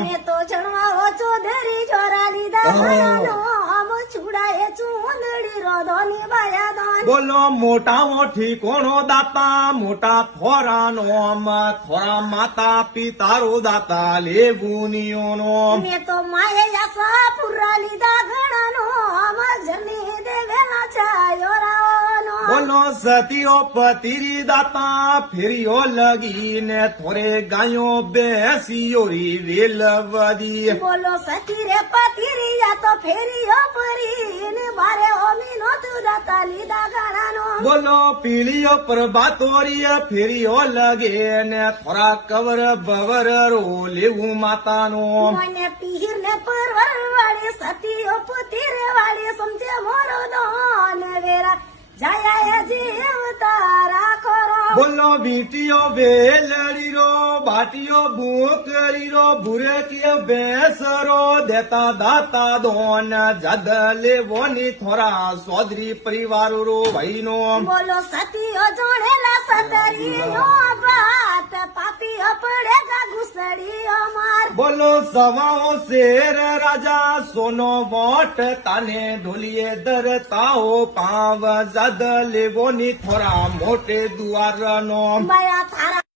મેં તો જણવાઓ ચોધરી જોરા લીધા ભયાનો આમ છુડાએ ચુંદડી રોધોની બાયાદાન બોલો મોટા મોઠી કોણો દાતા મોટા થોરાનો થોરા માતા પિતારો દાતા લેગુનીઓનો મેં તો માએ યાસા પુરા લીધા ઘણાનો આમ જની દેવેલા છાયો રાવાનો બોલો સતીઓ પતિરી દાતા ફેરીઓ લગીને થોરે ગાયો બેસીઓરી વેલવદી બોલો સતી રે પતિરિયા તો ફેરીઓ પરીને બારે ઓમી નો તું દાતા લીધા ઘણાનો બોલો પીળીઓ પ્રભાતોરીય ફેરીઓ લગે ને થોરા કવર બવર રો લેવું માતાનો મને પીર ને પરવર વાળી સતીઓ પુતીર વાળી સમજે મોરો દોને વેરા જાયા જીવ તારા ખરો બોલો બીટીઓ વેલડી રો બાટીઓ બુકરી રો ભૂરેકીય બેસરો દેતા દાતા દોન જદ લેવોની થોરા સોદરી પરિવાર રો ભાઈનો બોલો સતીઓ જોડેલા સતરી નો વાત પાપીઓ પડેગા ઘુસડીઓ માર બોલો સવાઓ શેર રાજા સોનો વોટ તાને ઢોલીએ દરતાઓ પાવ જદ લેવોની થોરા મોટે દુઆર નો માયા તારા